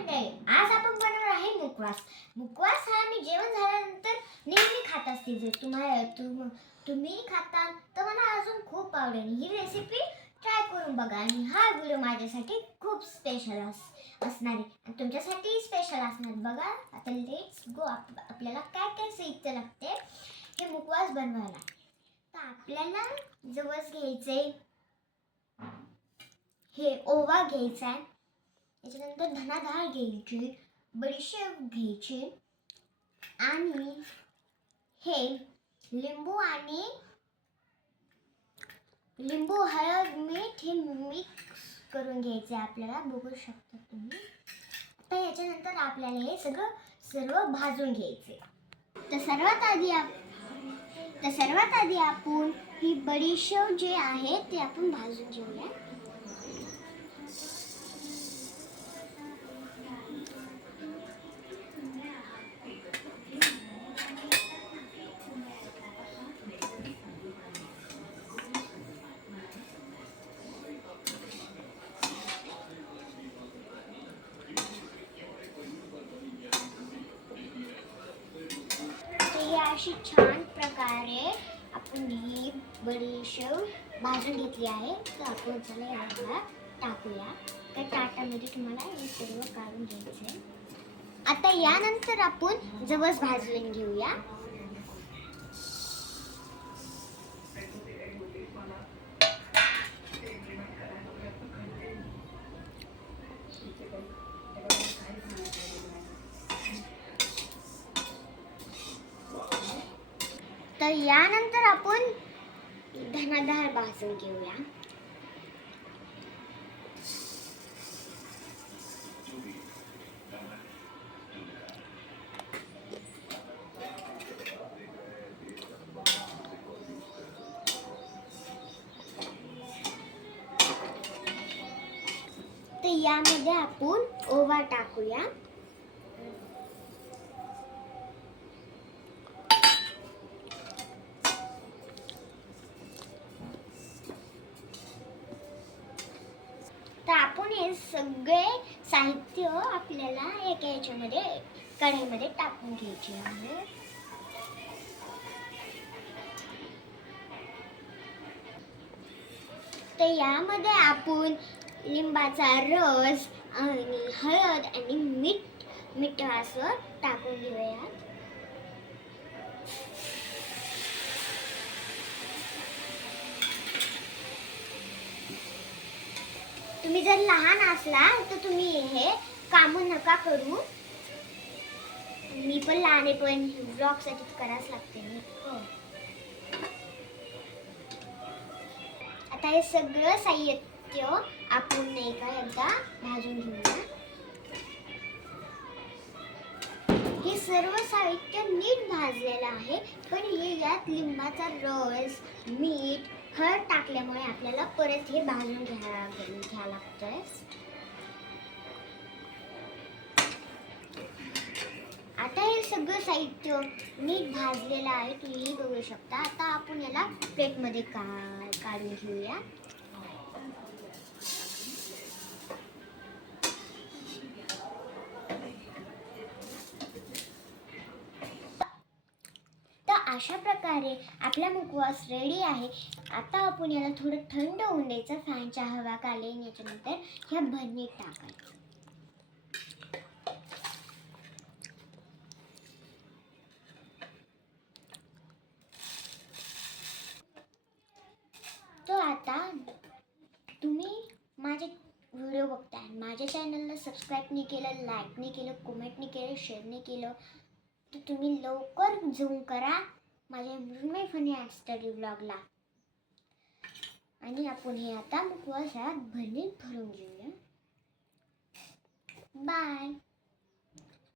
मंडळी आज आपण बनवणार आहे मुकवास मुकवास हा मी जेवण झाल्यानंतर नेहमी खात असते. जर तुम्हाला तुम तुम्ही खाता तर मला अजून खूप आवडेल. ही रेसिपी ट्राय करून बघा आणि हा व्हिडिओ माझ्यासाठी खूप स्पेशल अस असणार आहे. आणि तुमच्यासाठी स्पेशल असणार बघा आता लेट्स गो आपल्याला काय काय साहित्य लागते हे मुकवास बनवायला. तर आपल्याला जवस आहे हे ओवा घ्यायचा आहे. त्याच्यानंतर धना डाळ घ्यायची बडीशेप घ्यायची आणि हे लिंबू आणि लिंबू हळद मीठ हे मिक्स करून घ्यायचे आपल्याला. बघू शकता तुम्ही. आता याच्यानंतर आपल्याला हे सगळं सर्व भाजून घ्यायचे. तर सर्वात आधी आप तर सर्वात आधी आपण ही बडीशेव जे आहे ते आपण भाजून घेऊया. ही अशी छान प्रकारे आपण ही बडीशेव भाजून घेतली आहे. तर आपण चला याला टाकूया. त्या ताटामध्ये तुम्हाला हे सर्व काढून घ्यायचं आहे आता यानंतर आपण जवस भाजून घेऊया. तर यानंतर आपण धनाधार भाजून घेऊया. तर यामध्ये आपण ओवा टाकूया. हे सगळे साहित्य आपल्याला एका याच्यामध्ये कढईमध्ये टाकून घ्यायचे आहे. तर यामध्ये आपण लिंबाचा रस आणि हळद आणि मीठ मीठ असं टाकून घेऊयात. तुम्ही जर लहान असला तर तुम्ही हे काम नका करू. मी पण लहान आहे पण ब्लॉगसाठी करावंच लागते मी हो. आता हे सगळं साहित्य आपण नाही का एकदा भाजून घेऊया. हे सर्व साहित्य नीट भाजलेलं आहे पण हे यात लिंबाचा रस मीठ हळद टाकल्यामुळे आपल्याला परत हे भाजून घ्या घ्या लागतंय. आता हे सगळं साहित्य नीट भाजलेलं आहे तुम्ही बघू शकता. आता आपण याला प्लेटमध्ये का काढून घेऊया तर अशा प्रकारे आपला मुखवास रेडी आहे. आता आपण याला थोडं थंड होऊन द्यायचं. फॅनच्या हवा कालेन याच्यानंतर ह्या भरणीत टाकायचं. तो आता तुम्ही माझे व्हिडिओ बघताय. माझ्या चॅनलला सबस्क्राईब नाही केलं लाईक नाही केलं कमेंट नाही केलं शेअर नाही केलं तर तुम्ही लवकर झूम करा. माझ्या मृण्मय फनी स्टडी ब्लॉगला आणि आपण हे आता मुखवासात भरणीत भरून घेऊया. बाय